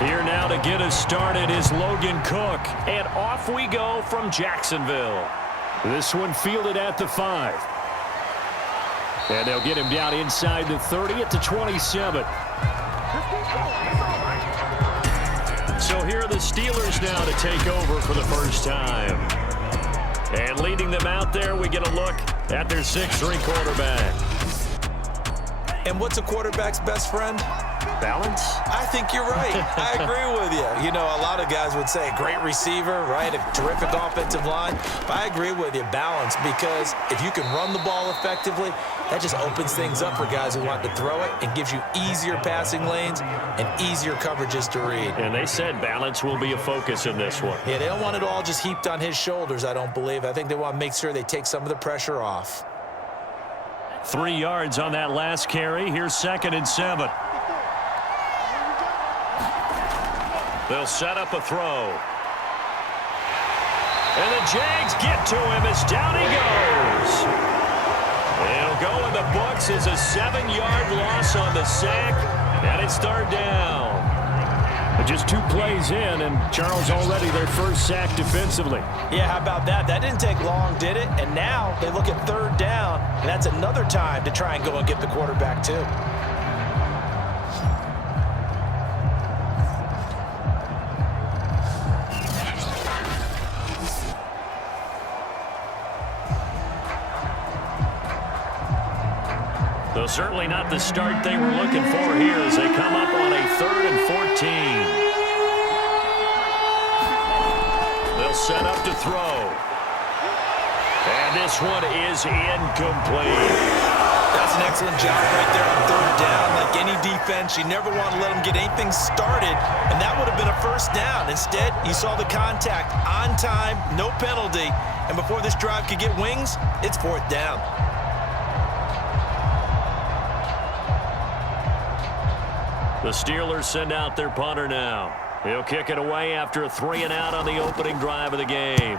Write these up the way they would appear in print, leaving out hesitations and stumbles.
Here now to get us started is Logan Cook. And off we go from Jacksonville. This one fielded at the 5. And they'll get him down inside the 30 at the 27. So here are the Steelers now to take over for the first time. And leading them out there, we get a look at their 6'3" quarterback. And what's a quarterback's best friend? Balance? I think you're right. I agree with you. You know, a lot of guys would say a great receiver, right? A terrific offensive line. But I agree with you, balance, because if you can run the ball effectively, that just opens things up for guys who want to throw it and gives you easier passing lanes and easier coverages to read. And they said balance will be a focus in this one. Yeah, they don't want it all just heaped on his shoulders, I don't believe. I think they want to make sure they take some of the pressure off. 3 yards on that last carry. Here's 2nd and 7. They'll set up a throw. And the Jags get to him as down he goes. It'll go in the books as a 7-yard loss on the sack, and it's 3rd down. But just 2 plays in, and Charles already their first sack defensively. Yeah, how about that? That didn't take long, did it? And now they look at 3rd down, and that's another time to try and go and get the quarterback too. Though certainly not the start they were looking for here as they come up on a 3rd and 14. They'll set up to throw. And this one is incomplete. That's an excellent job right there on 3rd down. Like any defense, you never want to let them get anything started, and that would have been a 1st down. Instead, you saw the contact on time, no penalty, and before this drive could get wings, it's 4th down. The Steelers send out their punter now. He'll kick it away after a 3-and-out on the opening drive of the game.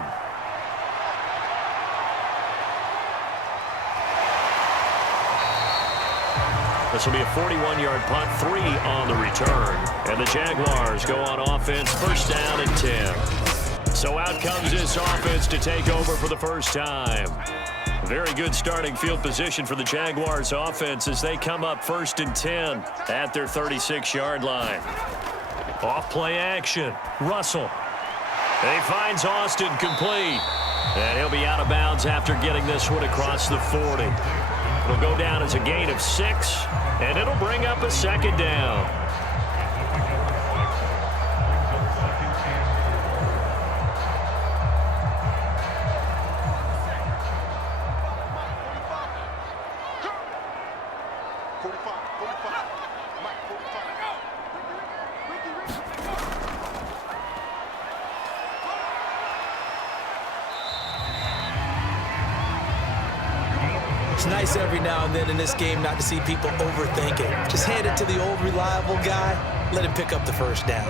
This will be a 41-yard punt, 3 on the return. And the Jaguars go on offense, 1st down and 10. So out comes this offense to take over for the first time. Very good starting field position for the Jaguars offense as they come up 1st and 10 at their 36-yard line. Off play action. Russell. And he finds Austin complete. And he'll be out of bounds after getting this one across the 40. It'll go down as a gain of 6, and it'll bring up a 2nd down. It's nice every now and then in this game not to see people overthink it. Just hand it to the old reliable guy. Let him pick up the 1st down.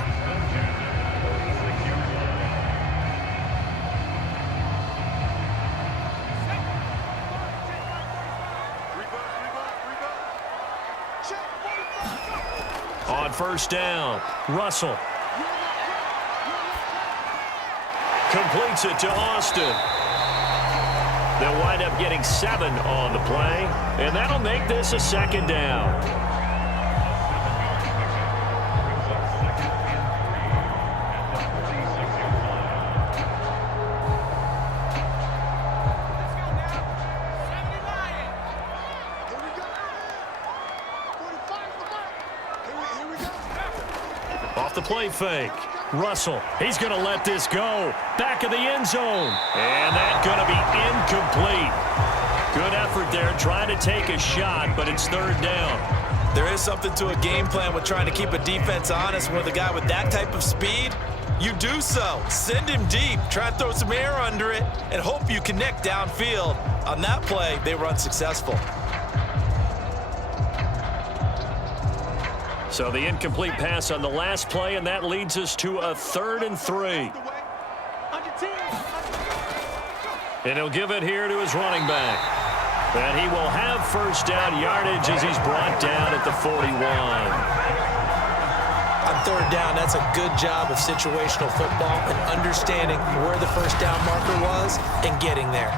On 1st down, Russell. Completes it to Austin. They'll wind up getting 7 on the play, and that'll make this a 2nd down. Off the play fake. Russell, he's going to let this go. Back of the end zone. And that's going to be incomplete. Good effort there trying to take a shot, but it's 3rd down. There is something to a game plan with trying to keep a defense honest with a guy with that type of speed. You do so. Send him deep. Try and throw some air under it and hope you connect downfield. On that play, they were unsuccessful. So the incomplete pass on the last play, and that leads us to a 3rd and 3. And he'll give it here to his running back. And he will have 1st down yardage as he's brought down at the 41. On third down, that's a good job of situational football and understanding where the first down marker was and getting there.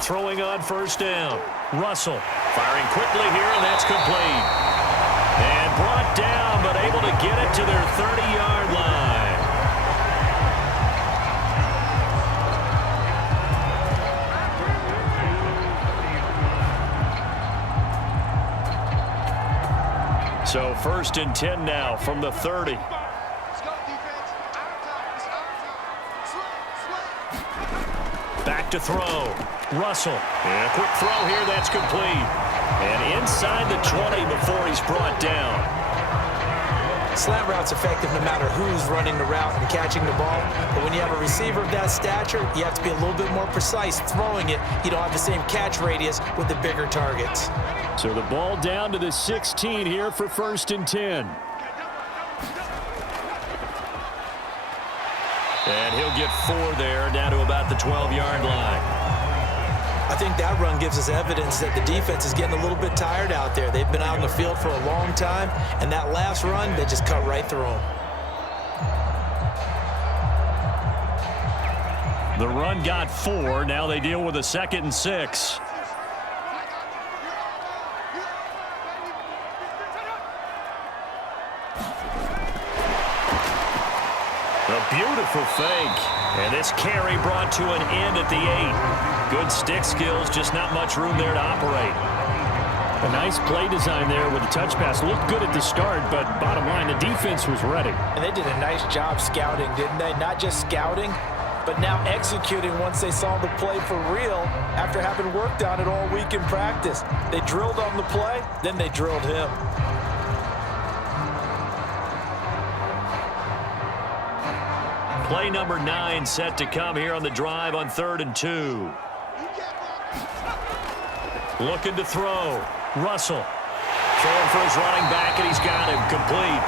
Throwing on first down. Russell firing quickly here, and that's complete. And brought down, but able to get it to their 30-yard line. So 1st and 10 now from the 30. Back to throw. Russell. And a quick throw here. That's complete. And inside the 20 before he's brought down. Slant route's effective no matter who's running the route and catching the ball. But when you have a receiver of that stature, you have to be a little bit more precise throwing it. You don't have the same catch radius with the bigger targets. So the ball down to the 16 here for 1st and 10. And he'll get 4 there, down to about the 12-yard line. I think that run gives us evidence that the defense is getting a little bit tired out there. They've been out on the field for a long time, and that last run, they just cut right through them. The run got 4. Now they deal with a 2nd and 6. A beautiful fake. And this carry brought to an end at the 8. Good stick skills, just not much room there to operate. A nice play design there with the touch pass. Looked good at the start, but bottom line, the defense was ready. And they did a nice job scouting, didn't they? Not just scouting, but now executing once they saw the play for real after having worked on it all week in practice. They drilled on the play, then they drilled him. Play number 9 set to come here on the drive on 3rd and 2. Looking to throw. Russell. Throwing for his running back, and he's got him complete.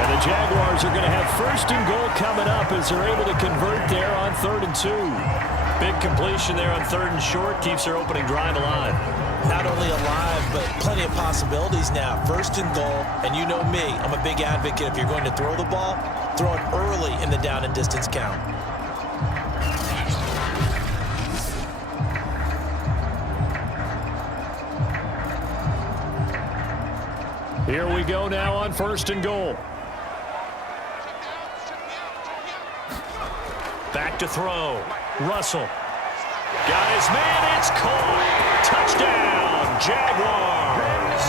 And the Jaguars are going to have 1st and goal coming up as they're able to convert there on 3rd and 2. Big completion there on 3rd and short. Keeps their opening drive alive. Not only alive, but plenty of possibilities now. 1st and goal, and you know me, I'm a big advocate. If you're going to throw the ball, throw it early in the down and distance count. Here we go now on 1st and goal. Back to throw. Russell. Got his man. It's caught. Touchdown, Jaguars.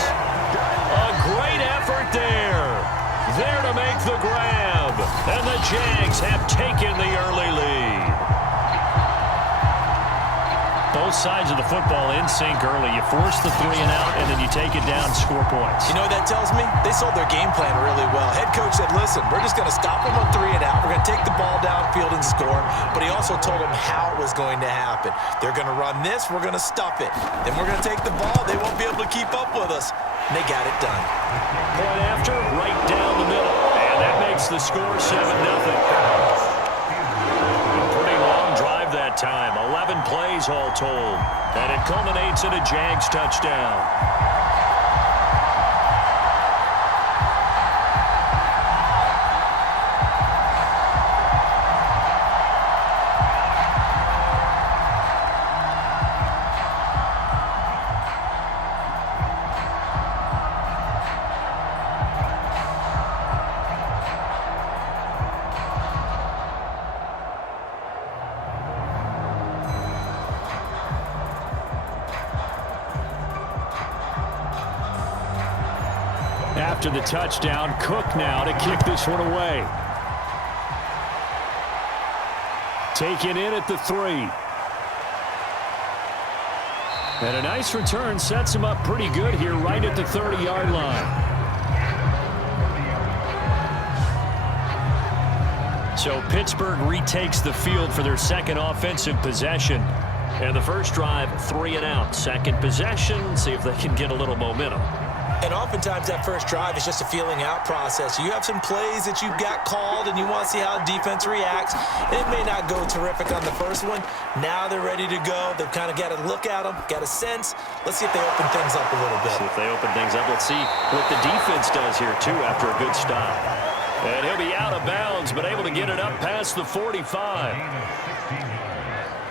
A great effort there. There to make the grab. And the Jags have taken the early lead. Both sides of the football in sync early. You force the 3 and out, and then you take it down, score points. You know what that tells me? They sold their game plan really well. Head coach said, listen, we're just going to stop them on 3 and out. We're going to take the ball downfield and score. But he also told them how it was going to happen. They're going to run this. We're going to stuff it. Then we're going to take the ball. They won't be able to keep up with us. And they got it done. Point after, right down the middle. And that makes the score 7-0. Pretty long drive that time. 11 plays all told. And it culminates in a Jags touchdown. After the touchdown, Cook now to kick this one away. Taken in at the 3. And a nice return sets him up pretty good here right at the 30-yard line. So Pittsburgh retakes the field for their second offensive possession. And the first drive, 3 and out. Second possession, see if they can get a little momentum. And oftentimes that first drive is just a feeling out process. You have some plays that you've got called and you want to see how the defense reacts. It may not go terrific on the first one. Now they're ready to go. They've kind of got to look at them, got a sense. Let's see if they open things up a little bit. See if they open things up. Let's see what the defense does here, too, after a good stop. And he'll be out of bounds, but able to get it up past the 45.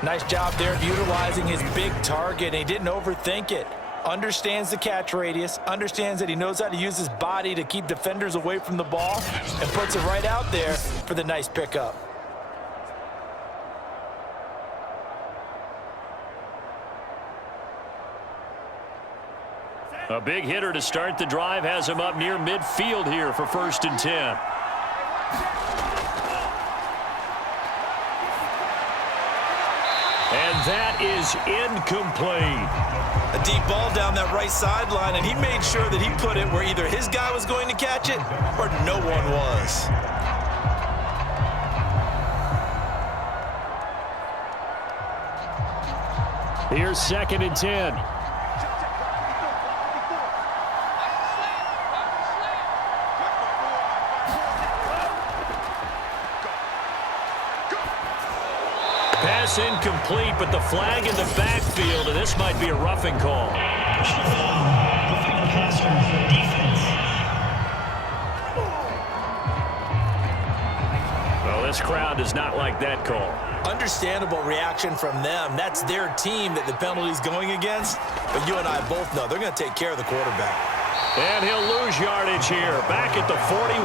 Nice job there of utilizing his big target. He didn't overthink it. Understands the catch radius, understands that he knows how to use his body to keep defenders away from the ball, and puts it right out there for the nice pickup. A big hitter to start the drive has him up near midfield here for 1st and 10. And that is incomplete. A deep ball down that right sideline, and he made sure that he put it where either his guy was going to catch it or no one was. Here's 2nd and 10. Pass incomplete, but the flag in the backfield, and this might be a roughing call. Well, this crowd does not like that call. Understandable reaction from them. That's their team that the penalty's going against. But you and I both know they're going to take care of the quarterback. And he'll lose yardage here. Back at the 41.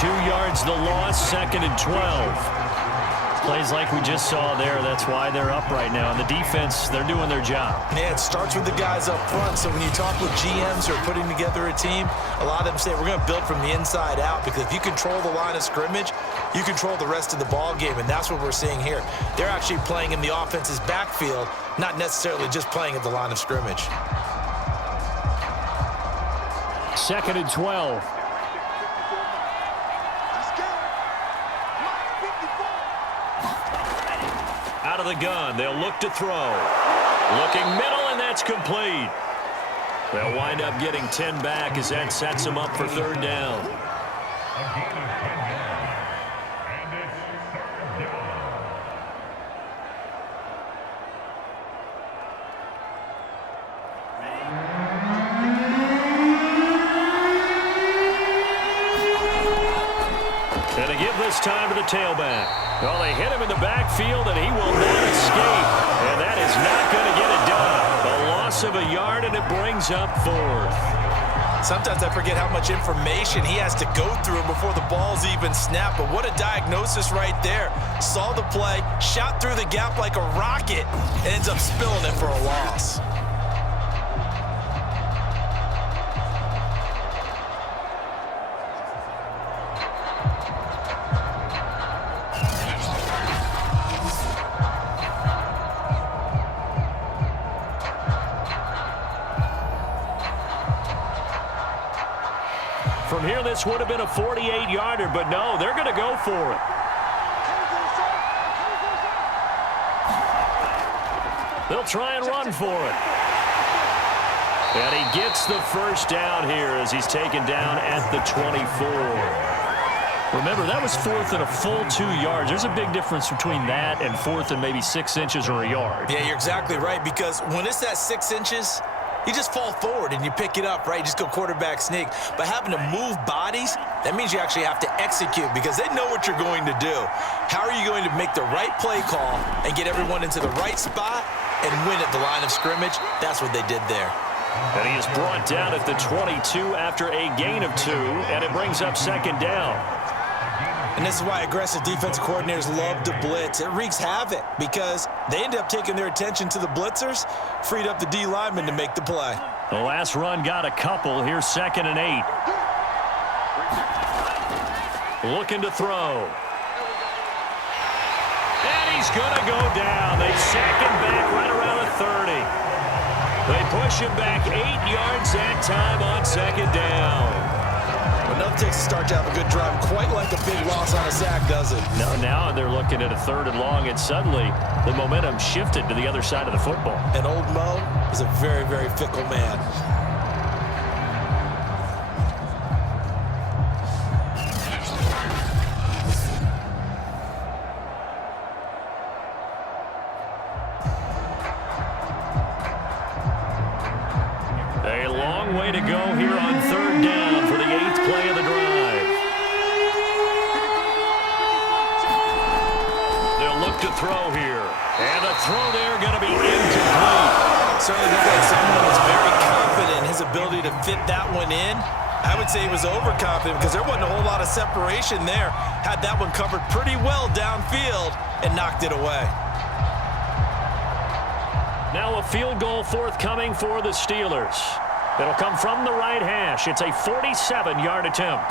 2 yards the loss, 2nd and 12. Plays like we just saw there. That's why they're up right now. And the defense, they're doing their job. Yeah, it starts with the guys up front. So when you talk with GMs who are putting together a team, a lot of them say we're going to build from the inside out, because if you control the line of scrimmage, you control the rest of the ball game, and that's what we're seeing here. They're actually playing in the offense's backfield, not necessarily just playing at the line of scrimmage. 2nd and 12. Out of the gun, they'll look to throw. Looking middle, and that's complete. They'll wind up getting 10 back as that sets them up for 3rd down. And to give this time to the tailback. Well, they hit him in the backfield, and he will not escape. And that is not going to get it done. A loss of a yard, and it brings up 4th. Sometimes I forget how much information he has to go through before the ball's even snapped. But what a diagnosis right there. Saw the play, shot through the gap like a rocket, and ends up spilling it for a loss. From here, this would have been a 48-yarder, but no, they're going to go for it. They'll try and run for it. And he gets the first down here as he's taken down at the 24. Remember, that was 4th and a full 2 yards. There's a big difference between that and 4th and maybe 6 inches or a yard. Yeah, you're exactly right, because when it's that 6 inches, you just fall forward and you pick it up, right? You just go quarterback sneak. But having to move bodies, that means you actually have to execute, because they know what you're going to do. How are you going to make the right play call and get everyone into the right spot and win at the line of scrimmage? That's what they did there. And he is brought down at the 22 after a gain of 2, and it brings up 2nd down. And this is why aggressive defensive coordinators love to blitz. It wreaks havoc because they end up taking their attention to the blitzers, freed up the D lineman to make the play. The last run got a couple. Here's 2nd and 8. Looking to throw. And he's going to go down. They sack him back right around the 30. They push him back 8 yards that time on 2nd down. But enough takes to start to have a good drive. Quite like a big loss on a sack, does it? No, now they're looking at a 3rd and long, and suddenly the momentum shifted to the other side of the football. And old Mo is a very, very fickle man. A long way to go here on 3rd down for the 8th play of the drive. They'll look to throw here. And the throw there going to be incomplete. Certainly looks like someone was very confident in his ability to fit that one in. I would say he was overconfident because there wasn't a whole lot of separation there. Had that one covered pretty well downfield and knocked it away. Now a field goal forthcoming for the Steelers. It'll come from the right hash. It's a 47-yard attempt.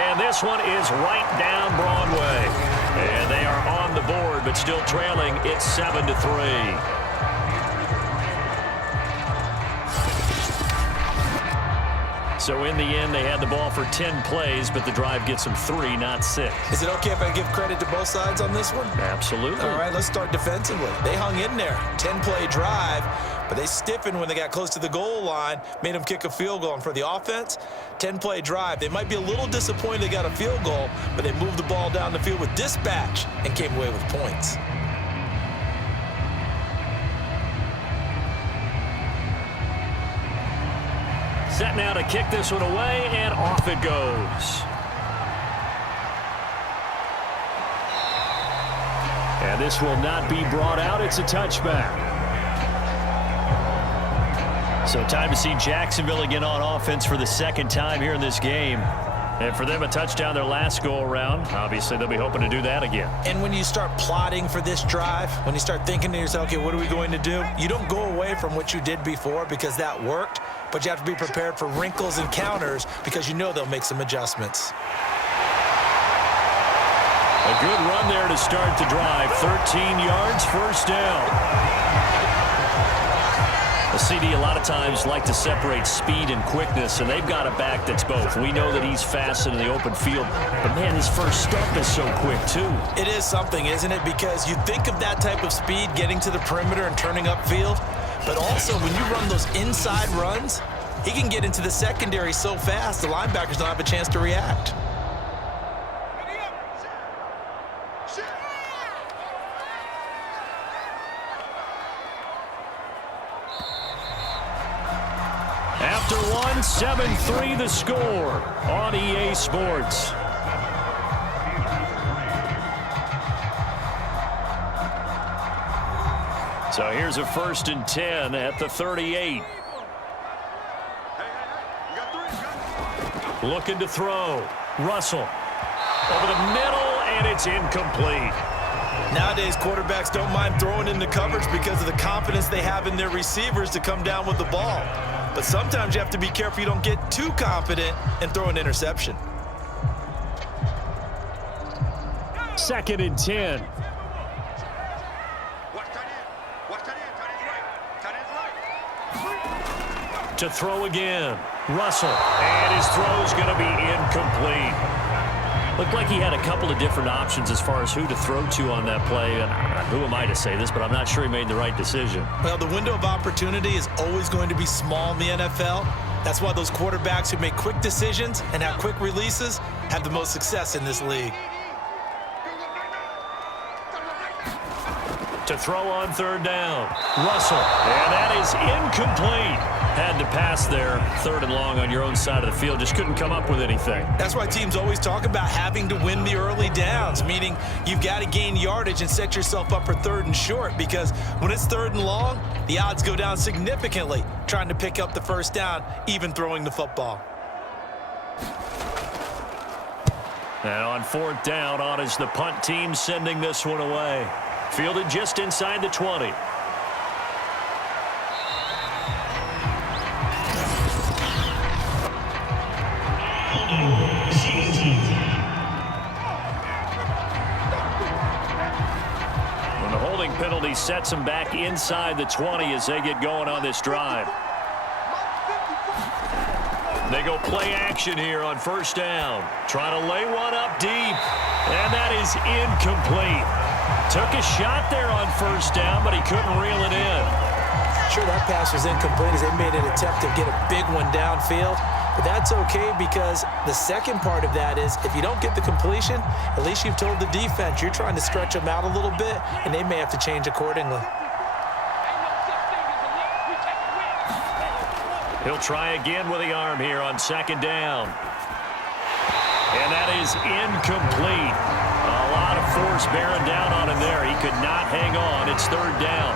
And this one is right down Broadway. And they are on the board, but still trailing. It's 7-3. So in the end, they had the ball for 10 plays, but the drive gets them 3, not 6. Is it okay if I give credit to both sides on this one? Absolutely. All right, let's start defensively. They hung in there. 10-play drive, but they stiffened when they got close to the goal line, made them kick a field goal. And for the offense, 10-play drive. They might be a little disappointed they got a field goal, but they moved the ball down the field with dispatch and came away with points. Set now to kick this one away, and off it goes. And this will not be brought out. It's a touchback. So time to see Jacksonville again on offense for the 2nd time here in this game. And for them, a touchdown their last go-around. Obviously, they'll be hoping to do that again. And when you start plotting for this drive, when you start thinking to yourself, okay, what are we going to do? You don't go away from what you did before because that worked, but you have to be prepared for wrinkles and counters because you know they'll make some adjustments. A good run there to start the drive. 13 yards, 1st down. The CD a lot of times like to separate speed and quickness, and they've got a back that's both. We know that he's fast in the open field, but man, his first step is so quick too. It is something, isn't it? Because you think of that type of speed getting to the perimeter and turning upfield, but also when you run those inside runs, he can get into the secondary so fast the linebackers don't have a chance to react. After one, 7-3 the score on EA Sports. So here's a 1st and 10 at the 38. Looking to throw. Russell over the middle, and it's incomplete. Nowadays, quarterbacks don't mind throwing into coverage because of the confidence they have in their receivers to come down with the ball. But sometimes you have to be careful you don't get too confident and throw an interception. 2nd and 10. To throw again. Russell. And his throw's going to be incomplete. Looked like he had a couple of different options as far as who to throw to on that play. And who am I to say this, but I'm not sure he made the right decision. Well, the window of opportunity is always going to be small in the NFL. That's why those quarterbacks who make quick decisions and have quick releases have the most success in this league. To throw on 3rd down. Russell. And that is incomplete. Had to pass there. 3rd and long on your own side of the field. Just couldn't come up with anything. That's why teams always talk about having to win the early downs, meaning you've got to gain yardage and set yourself up for 3rd and short, because when it's 3rd and long, the odds go down significantly trying to pick up the 1st down, even throwing the football. And on 4th down, on is the punt team sending this one away. Fielded just inside the 20. When the holding penalty sets them back inside the 20 as they get going on this drive. They go play action here on first down. Trying to lay one up deep. And that is incomplete. Took a shot there on first down, but he couldn't reel it in. Sure, that pass was incomplete as they made an attempt to get a big one downfield. But that's okay because the second part of that is if you don't get the completion, at least you've told the defense you're trying to stretch them out a little bit, and they may have to change accordingly. He'll try again with the arm here on second down. And that is incomplete. A lot of force bearing down on him there. He could not hang on. It's third down.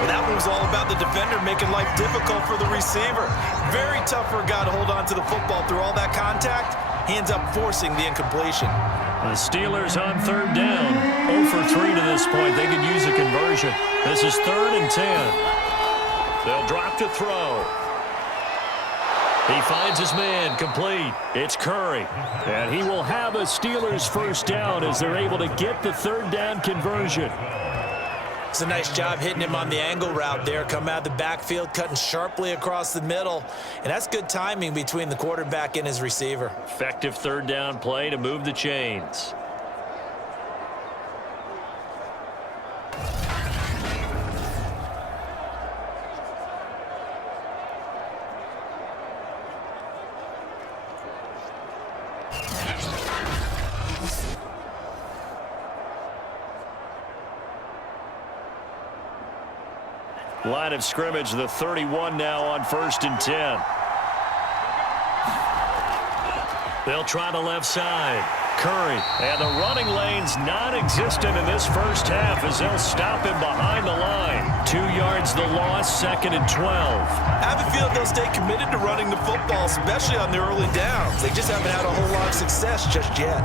Well, that one was all about the defender making life difficult for the receiver. Very tough for a guy to hold on to the football through all that contact. He ends up forcing the incompletion. The Steelers on third down. 0 for 3 to this point. They could use a conversion. This is 3rd and 10. They'll drop to throw. He finds his man, complete. It's Curry. And he will have a Steelers first down as they're able to get the third down conversion. It's a nice job hitting him on the angle route there. Come out of the backfield, cutting sharply across the middle. And that's good timing between the quarterback and his receiver. Effective third down play to move the chains. Line of scrimmage, the 31 now on 1st and 10. They'll try the left side. Curry, and the running lane's non-existent in this first half as they'll stop him behind the line. 2 yards the loss, 2nd and 12. I have a feeling they'll stay committed to running the football, especially on the early downs. They just haven't had a whole lot of success just yet.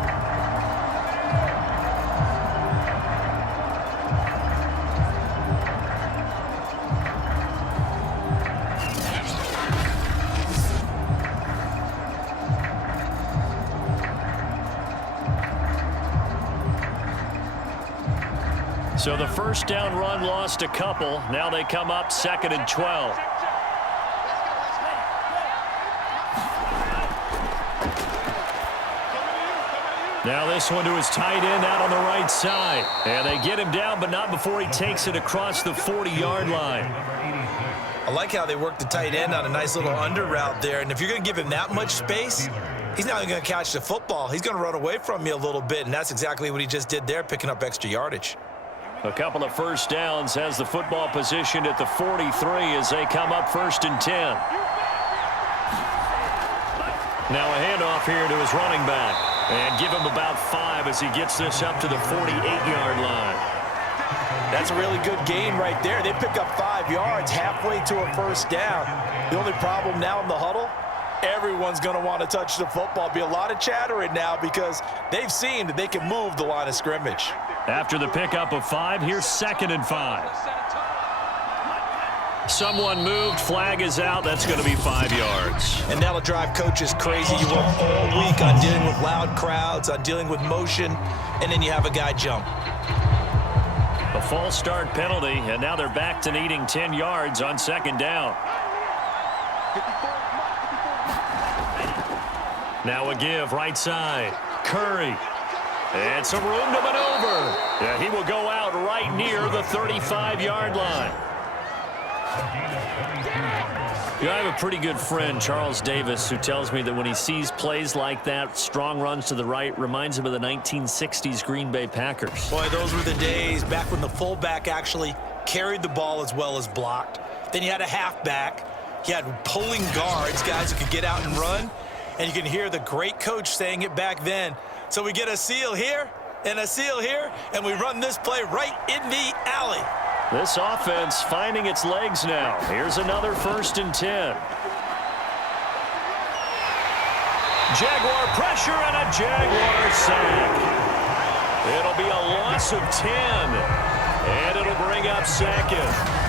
So the first down run lost a couple. Now they come up 2nd and 12. Now this one to his tight end out on the right side. And they get him down, but not before he takes it across the 40-yard line. I like how they work the tight end on a nice little under route there. And if you're going to give him that much space, he's not even going to catch the football. He's going to run away from you a little bit, and that's exactly what he just did there, picking up extra yardage. A couple of first downs, has the football positioned at the 43 as they come up 1st and 10. Now a handoff here to his running back. And give him about 5 as he gets this up to the 48-yard line. That's a really good gain right there. They pick up 5 yards halfway to a first down. The only problem now in the huddle, everyone's going to want to touch the football. Be a lot of chattering now because they've seen that they can move the line of scrimmage. After the pickup of 5, here's 2nd and 5. Someone moved, flag is out. That's going to be 5 yards. And that'll drive coaches crazy. You work all week on dealing with loud crowds, on dealing with motion, and then you have a guy jump. A false start penalty, and now they're back to needing 10 yards on 2nd down. Now a give, right side. Curry. And some room to maneuver. Yeah, he will go out right near the 35-yard line. You know, I have a pretty good friend, Charles Davis, who tells me that when he sees plays like that, strong runs to the right, reminds him of the 1960s Green Bay Packers. Boy, those were the days back when the fullback actually carried the ball as well as blocked. Then you had a halfback. You had pulling guards, guys who could get out and run. And you can hear the great coach saying it back then. So we get a seal here and a seal here, and we run this play right in the alley. This offense finding its legs now. Here's another 1st and 10. Jaguar pressure and a Jaguar sack. It'll be a loss of 10, and it'll bring up 2nd.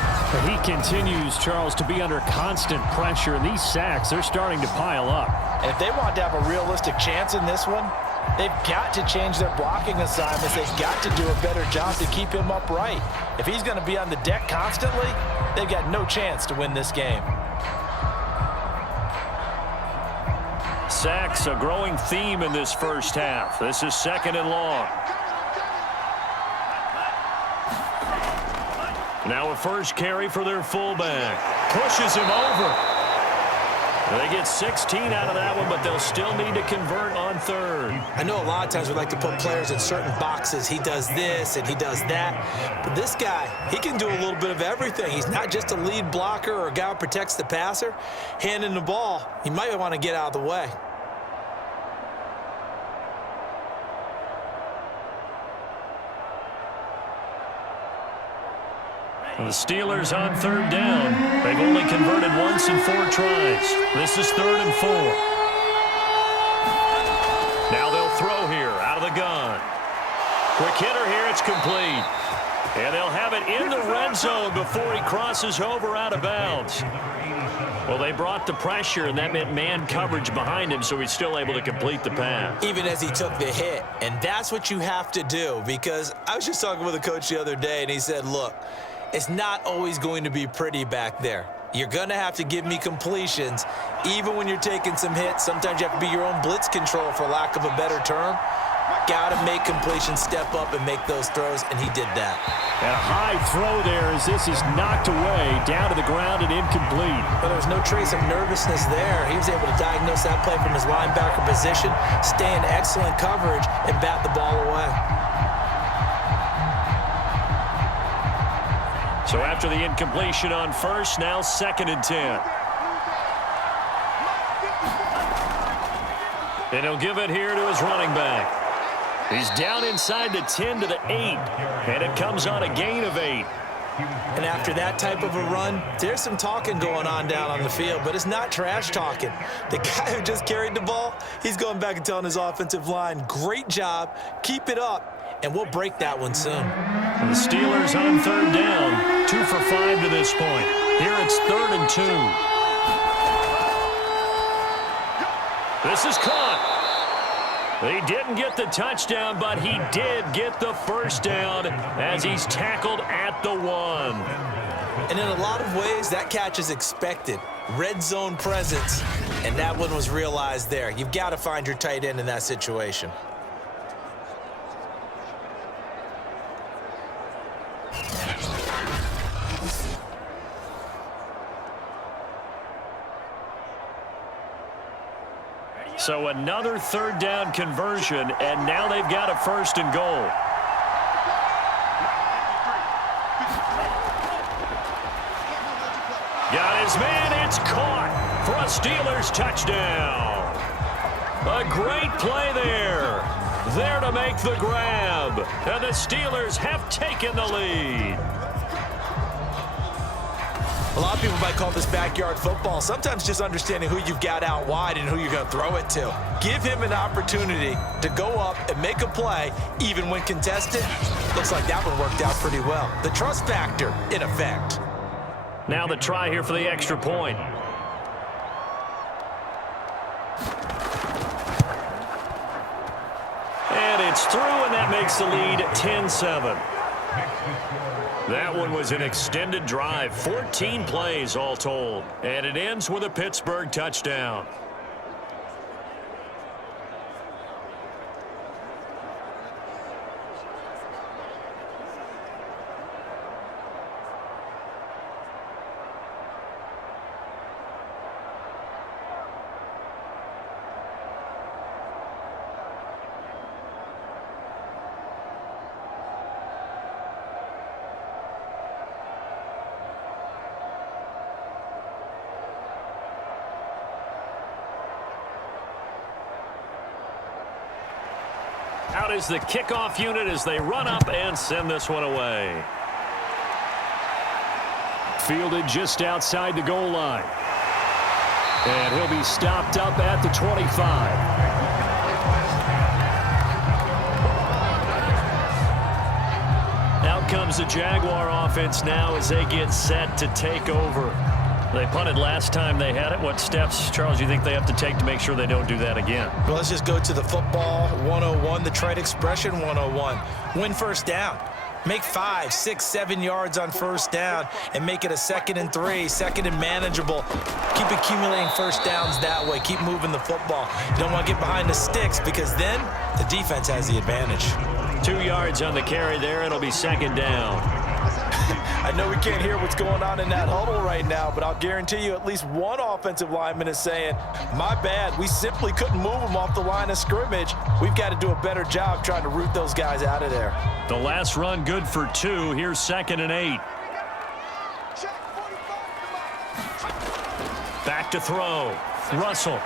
He continues, Charles, to be under constant pressure, and these sacks, they're starting to pile up. And if they want to have a realistic chance in this one, they've got to change their blocking assignments. They've got to do a better job to keep him upright. If he's going to be on the deck constantly, they've got no chance to win this game. Sacks, a growing theme in this first half. This is 2nd and long. Now a first carry for their fullback. Pushes him over. They get 16 out of that one, but they'll still need to convert on 3rd. I know a lot of times we like to put players in certain boxes. He does this and he does that. But this guy, he can do a little bit of everything. He's not just a lead blocker or a guy who protects the passer. Handing the ball, he might want to get out of the way. The Steelers on 3rd down. They've only converted once in 4 tries. This is 3rd and 4. Now they'll throw here out of the gun. Quick hitter here. It's complete. And they'll have it in the red zone before he crosses over out of bounds. Well, they brought the pressure, and that meant man coverage behind him, so he's still able to complete the pass. Even as he took the hit. And that's what you have to do, because I was just talking with a coach the other day, and he said, look, it's not always going to be pretty back there. You're going to have to give me completions, even when you're taking some hits. Sometimes you have to be your own blitz control, for lack of a better term. Got to make completions, step up, and make those throws, and he did that. And a high throw there as this is knocked away, down to the ground and incomplete. But there was no trace of nervousness there. He was able to diagnose that play from his linebacker position, stay in excellent coverage, and bat the ball away. So after the incompletion on 1st, now 2nd and 10. And he'll give it here to his running back. He's down inside the 10 to the 8, and it comes on a gain of 8. And after that type of a run, there's some talking going on down on the field, but it's not trash talking. The guy who just carried the ball, he's going back and telling his offensive line, great job, keep it up, and we'll break that one soon. And the Steelers on 3rd down, 2 for 5 to this point. Here it's 3rd and 2. This is caught. He didn't get the touchdown, but he did get the first down as he's tackled at the 1. And in a lot of ways, that catch is expected. Red zone presence, and that one was realized there. You've got to find your tight end in that situation. So another 3rd down conversion, and now they've got a 1st and goal. Got his man, it's caught for a Steelers touchdown. A great play there. There to make the grab, and the Steelers have taken the lead. A lot of people might call this backyard football. Sometimes just understanding who you've got out wide and who you're going to throw it to. Give him an opportunity to go up and make a play, even when contested. Looks like that one worked out pretty well. The trust factor in effect. Now the try here for the extra point. And it's through, and that makes the lead 10-7. That one was an extended drive, 14 plays all told, and it ends with a Pittsburgh touchdown. Out is the kickoff unit as they run up and send this one away. Fielded just outside the goal line. And he'll be stopped up at the 25. Out comes the Jaguar offense now as they get set to take over. They punted last time they had it. What steps, Charles, do you think they have to take to make sure they don't do that again? Well, let's just go to the football 101, the trite expression 101. Win first down. Make 5, 6, 7 yards on first down and make it a 2nd and 3, 2nd and manageable. Keep accumulating first downs that way. Keep moving the football. You don't want to get behind the sticks because then the defense has the advantage. 2 yards on the carry there. It'll be 2nd down. I know we can't hear what's going on in that huddle right now, but I'll guarantee you at least one offensive lineman is saying, my bad, we simply couldn't move them off the line of scrimmage. We've got to do a better job trying to root those guys out of there. The last run good for 2. Here's 2nd and 8. Back to throw. Russell.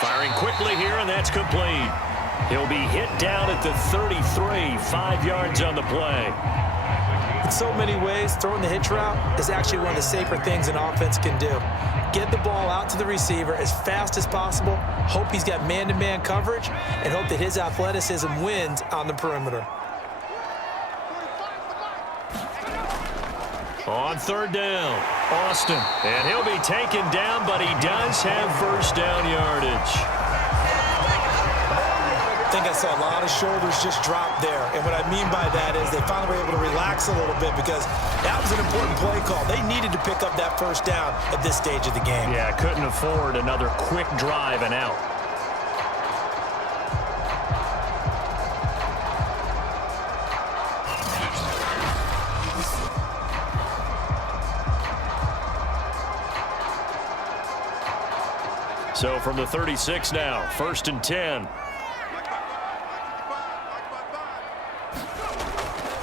Firing quickly here, and that's complete. He'll be hit down at the 33, 5 yards on the play. In so many ways, throwing the hitch route is actually one of the safer things an offense can do. Get the ball out to the receiver as fast as possible, hope he's got man-to-man coverage, and hope that his athleticism wins on the perimeter. On 3rd down, Austin. And he'll be taken down, but he does have first down yardage. I think I saw a lot of shoulders just drop there. And what I mean by that is they finally were able to relax a little bit because that was an important play call. They needed to pick up that first down at this stage of the game. Yeah, couldn't afford another quick drive and out. So from the 36 now, 1st and 10.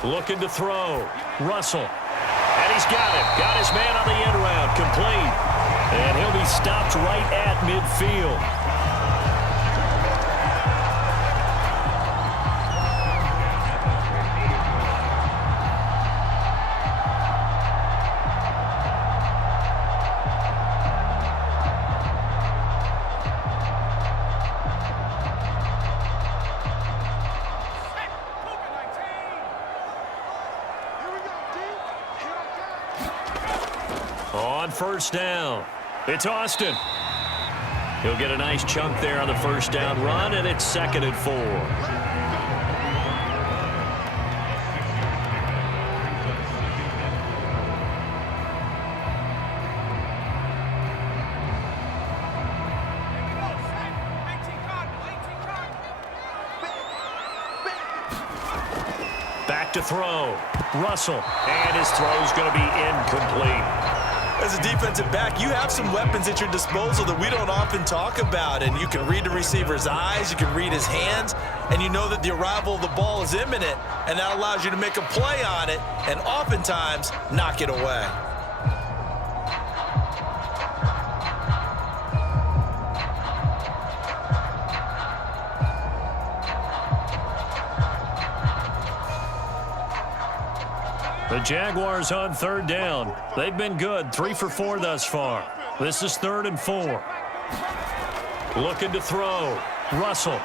Looking to throw. Russell. And he's got it. Got his man on the end route. Complete. And he'll be stopped right at midfield. On 1st down, it's Austin. He'll get a nice chunk there on the first down run, and it's 2nd and 4. Back to throw. Russell. And his throw's going to be incomplete. As a defensive back, you have some weapons at your disposal that we don't often talk about, and you can read the receiver's eyes, you can read his hands, and you know that the arrival of the ball is imminent, and that allows you to make a play on it and oftentimes knock it away. The Jaguars on 3rd down. They've been good, 3 for 4 thus far. This is 3rd and 4. Looking to throw. Russell.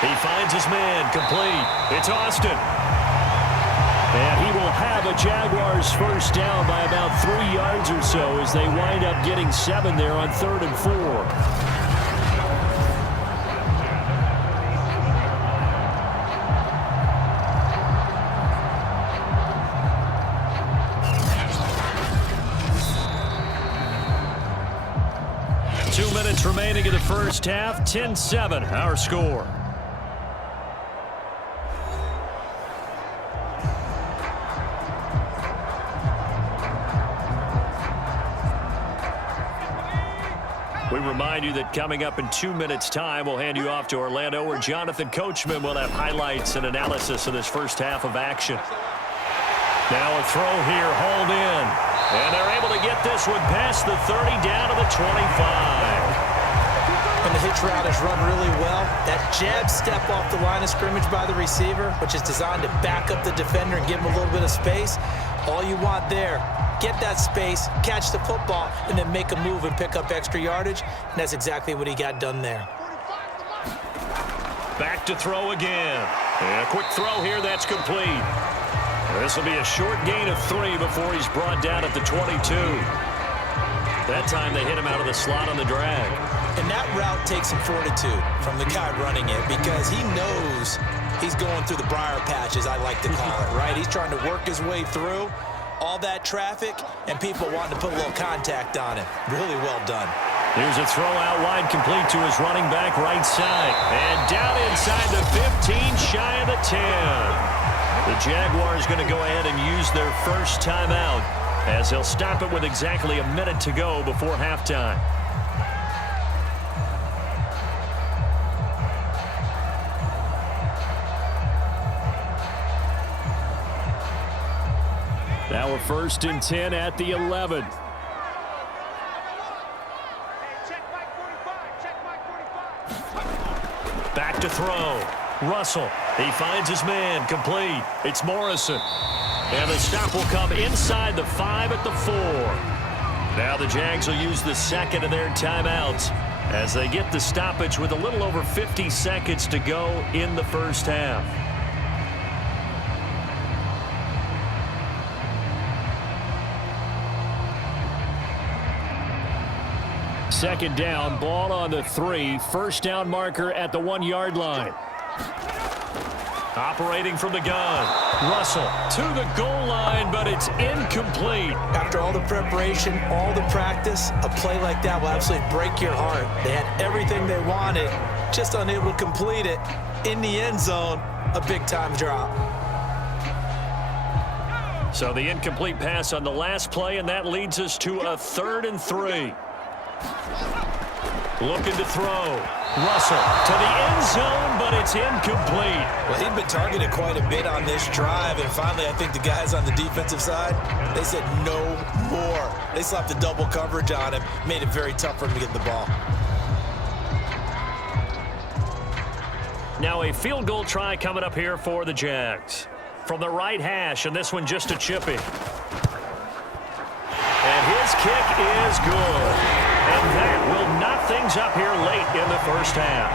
He finds his man, complete. It's Austin. And he will have a Jaguars first down by about 3 yards or so as they wind up getting 7 there on 3rd and 4. 2 minutes remaining in the first half. 10-7, our score. We remind you that coming up in 2 minutes' time, we'll hand you off to Orlando, where Jonathan Coachman will have highlights and analysis of this first half of action. Now a throw here, hauled in. And they're able to get this one past the 30, down to the 25. When the hitch route is run really well, that jab step off the line of scrimmage by the receiver, which is designed to back up the defender and give him a little bit of space, all you want there, get that space, catch the football, and then make a move and pick up extra yardage, and that's exactly what he got done there. Back to throw again. And a quick throw here, that's complete. This will be a short gain of 3 before he's brought down at the 22. That time they hit him out of the slot on the drag. And that route takes some fortitude from the guy running it because he knows He's going through the briar patches, I like to call it, right? He's trying to work his way through all that traffic and people wanting to put a little contact on him. Really well done. Here's a throw out wide, complete to his running back right side. And down inside the 15, shy of the 10. The Jaguars going to go ahead and use their first timeout as they'll stop it with exactly a minute to go before halftime. Now we're 1st and 10 at the 11. Back to throw. Russell. He finds his man. Complete. It's Morrison. And the stop will come inside the 5 at the 4. Now the Jags will use the second of their timeouts as they get the stoppage with a little over 50 seconds to go in the first half. Second down, ball on the 3. First down marker at the 1-yard line. Operating from the gun. Russell to the goal line, but it's incomplete. After all the preparation, all the practice, a play like that will absolutely break your heart. They had everything they wanted, just unable to complete it. In the end zone, a big-time drop. So the incomplete pass on the last play, and that leads us to a 3rd and 3. Looking to throw. Russell to the end zone, but it's incomplete. Well, he'd been targeted quite a bit on this drive, and finally I think the guys on the defensive side, they said no more. They slapped the double coverage on him, made it very tough for him to get the ball. Now a field goal try coming up here for the Jags. From the right hash, and this one just a chippy. And his kick is good. And that will knock things up here late in the first half.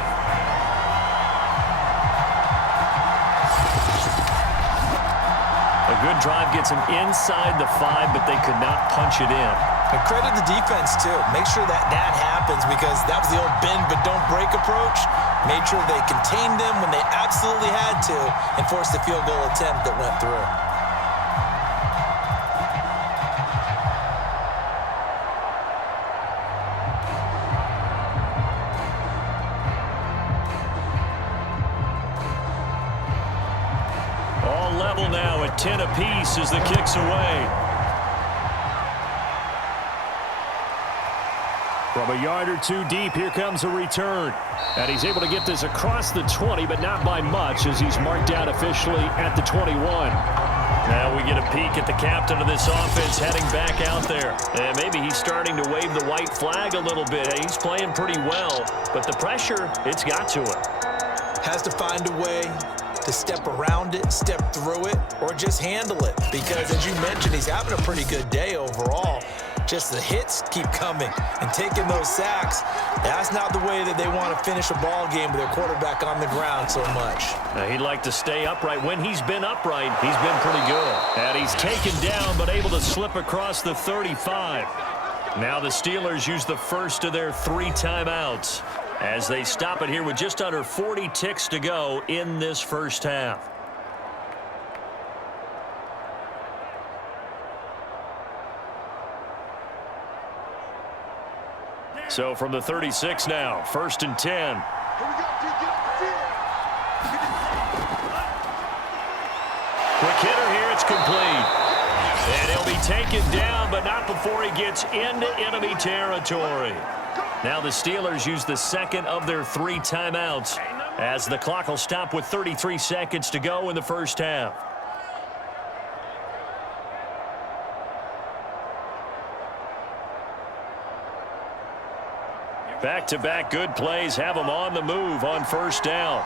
A good drive gets him inside the 5, but they could not punch it in. And credit the defense, too. Make sure that happens because that was the old bend but don't break approach. Made sure they contained them when they absolutely had to and forced the field goal attempt that went through. Level now at 10 apiece as the kick's away. From a yard or 2 deep, here comes a return. And he's able to get this across the 20, but not by much as he's marked out officially at the 21. Now we get a peek at the captain of this offense heading back out there. And maybe he's starting to wave the white flag a little bit. He's playing pretty well, but the pressure, it's got to him. Has to find a way to step around it, step through it, or just handle it. Because, as you mentioned, he's having a pretty good day overall. Just the hits keep coming and taking those sacks. That's not the way that they want to finish a ball game with their quarterback on the ground so much. Now, he'd like to stay upright. When he's been upright, he's been pretty good. And he's taken down, but able to slip across the 35. Now the Steelers use the first of their 3 timeouts as they stop it here with just under 40 ticks to go in this first half. So from the 36 now, 1st and 10. Quick hitter here, it's complete. And he'll be taken down, but not before he gets into enemy territory. Now the Steelers use the second of their 3 timeouts as the clock will stop with 33 seconds to go in the first half. Back-to-back good plays have them on the move on first down.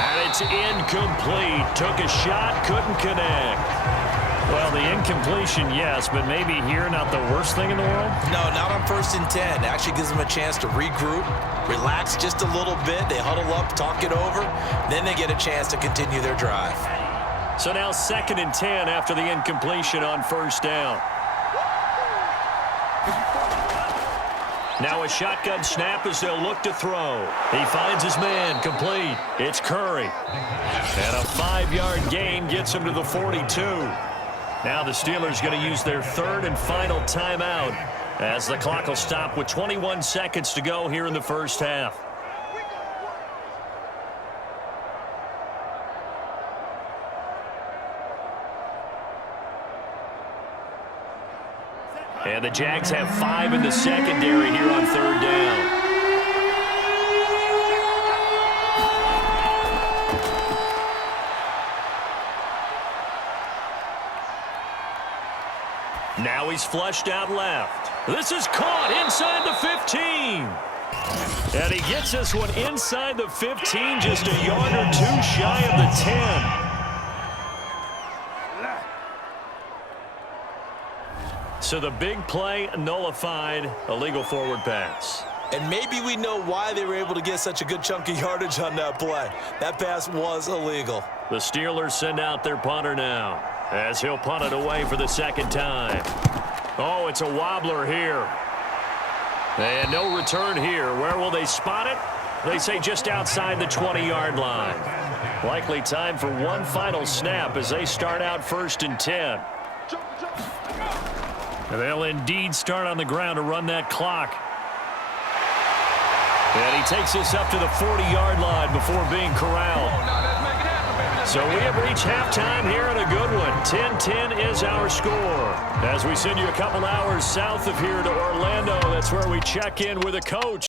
And it's incomplete. Took a shot, couldn't connect. Well, the incompletion, yes, but maybe here not the worst thing in the world? No, not on 1st and 10. Actually gives them a chance to regroup, relax just a little bit. They huddle up, talk it over. Then they get a chance to continue their drive. So now 2nd and 10 after the incompletion on first down. Now a shotgun snap as they'll look to throw. He finds his man, complete. It's Curry. And a 5-yard gain gets him to the 42. Now the Steelers going to use their third and final timeout as the clock will stop with 21 seconds to go here in the first half. And the Jags have 5 in the secondary here on third down. Now he's flushed out left. This is caught inside the 15. And he gets this one inside the 15, just a yard or two shy of the 10. So the big play nullified, illegal forward pass. And maybe we know why they were able to get such a good chunk of yardage on that play. That pass was illegal. The Steelers send out their punter now as he'll punt it away for the second time. Oh, it's a wobbler here. And no return here. Where will they spot it? They say just outside the 20-yard line. Likely time for one final snap as they start out 1st and 10. They'll indeed start on the ground to run that clock. And he takes this up to the 40-yard line before being corralled. So we have reached halftime here in a good one. 10-10 is our score. As we send you a couple hours south of here to Orlando, that's where we check in with a coach.